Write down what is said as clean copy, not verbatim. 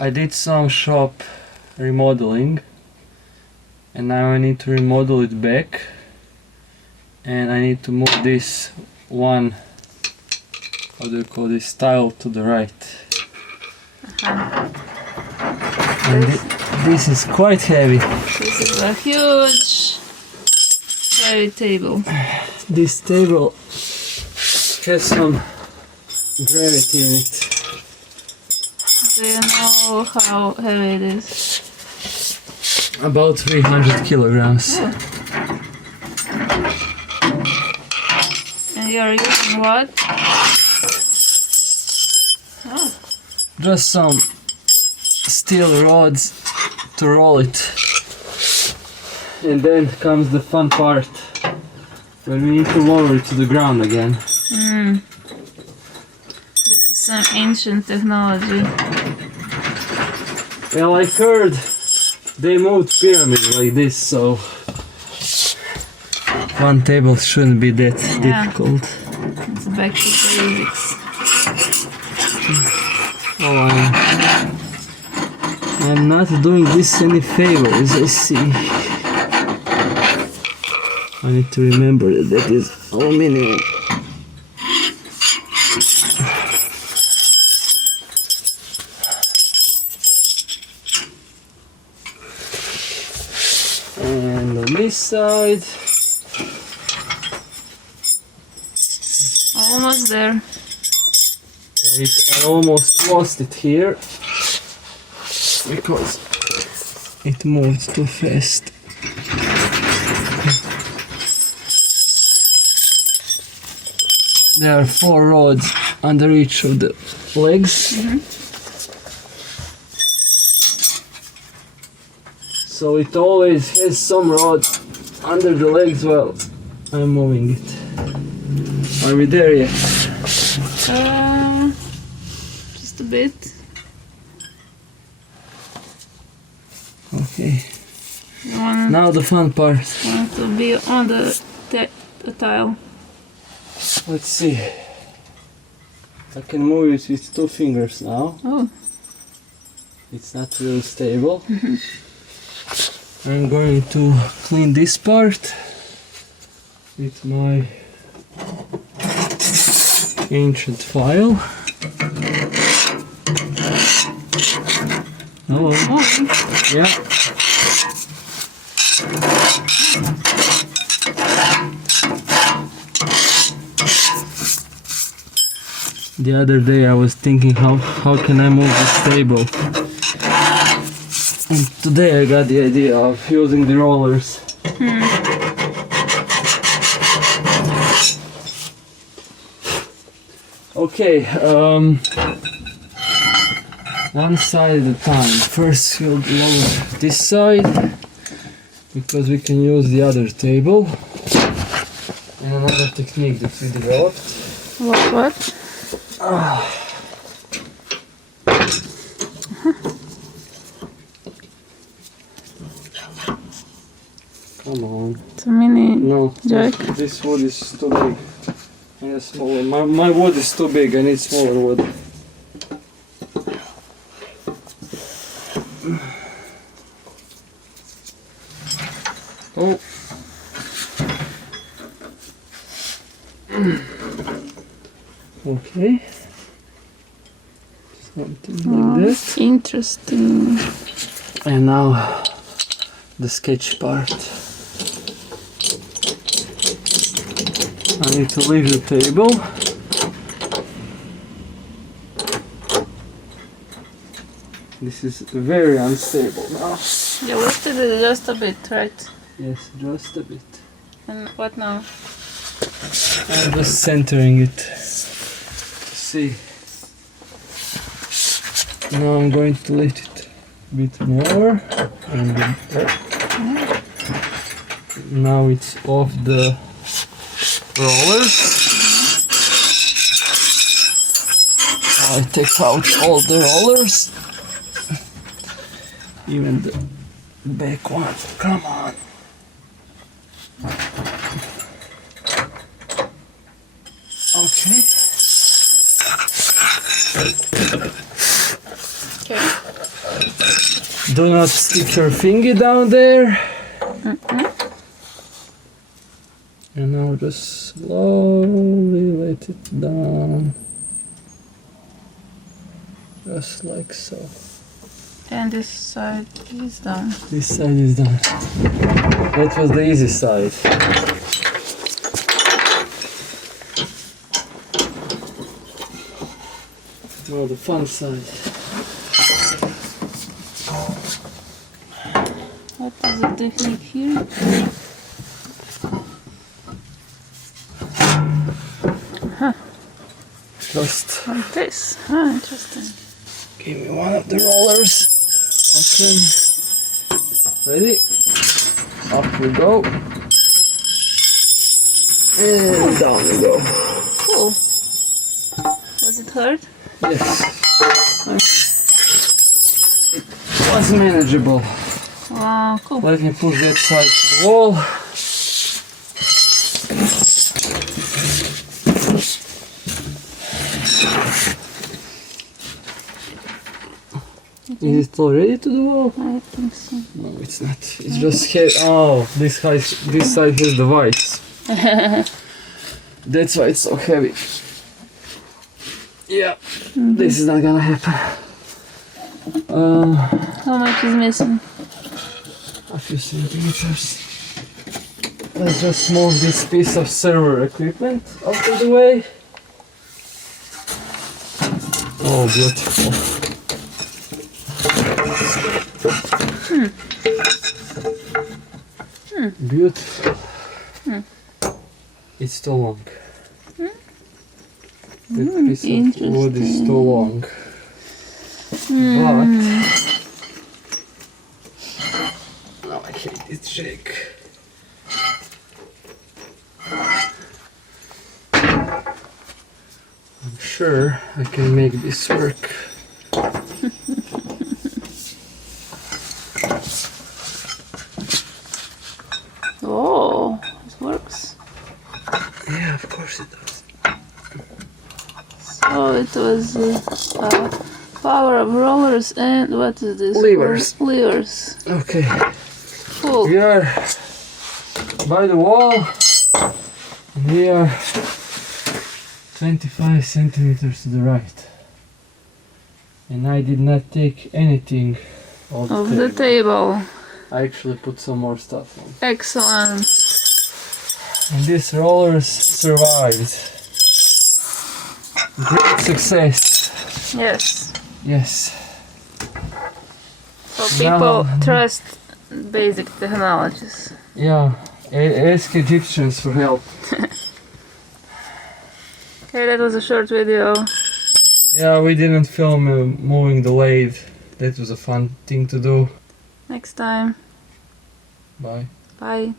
I did some shop remodeling and now I need to remodel it back, and I need to move this one, how do you call this, tile to the right. And this is quite heavy. This is a huge heavy table. This table has some gravity in it. Do you know how heavy it is? About 300 kilograms. Oh. And you're using what? Oh. Just some steel rods to roll it. And then comes the fun part, when we need to lower it to the ground again. This is some ancient technology. Well, I heard they moved pyramids like this, so one table shouldn't be that difficult. It's back to basics. Oh, I'm not doing this any favors, I see. I need to remember that that is aluminum. And on this side, Almost there. I almost lost it here because it moved too fast. There are 4 rods under each of the legs. So it always has some rod under the legs while I'm moving it. Are we there yet? Just a bit. Okay. You want Now the fun part. to be on the tile. Let's see. I can move it with 2 fingers now. Oh. It's not really stable. I'm going to clean this part with my ancient file. Oh, yeah. The other day I was thinking how can I move this table, and today I got the idea of using the rollers. Okay, one side at a time. First we'll load this side because we can use the other table. And another technique that we developed. What? Come on. It's a mini No, jack. this wood is too big. I need smaller. My wood is too big. I need smaller wood. Oh. Okay. Something like that. Interesting. And now the sketch part. I need to leave the table. This is very unstable now. You lifted it just a bit, right? Yes, just a bit. And what now? I'm just centering it. See. Now I'm going to let it a bit more. And now it's off the rollers. I take out all the rollers, even the back one. Come on. Okay. Okay. Do not stick your finger down there. And now just slowly let it down. Just like so. And this side is done. This side is done. That was the easy side. Now the fun side. What is the technique here? Just Like this. Ah, interesting. give me one of the rollers. Okay. Ready? Up we go. And down we go. Cool. Was it hard? Yes. It was manageable. Wow, cool. Let me push that side to the wall. Is it already to the wall? I think so. No, it's not. It's just heavy. Oh, this side has the vise. That's why it's so heavy. Yeah, this is not gonna happen. How much is missing? A few centimeters. Let's just move this piece of server equipment out of the way. Oh, beautiful. Beautiful. It's too long. That piece of wood is too long. But now I hate it shake. I'm sure I can make this work. Oh, it works. Yeah, of course it does. So it was power of rollers and what is this? Levers. Levers. Okay, Cool. we are by the wall and we are 25 centimeters to the right. And I did not take anything off Of the table. I actually put some more stuff on. Excellent. And these rollers survived. Great success. Yes. Yes. So people trust basic technologies. Yeah. Ask Egyptians for help. Okay, that was a short video. Yeah, we didn't film moving the lathe. That was a fun thing to do. Next time. Bye. Bye.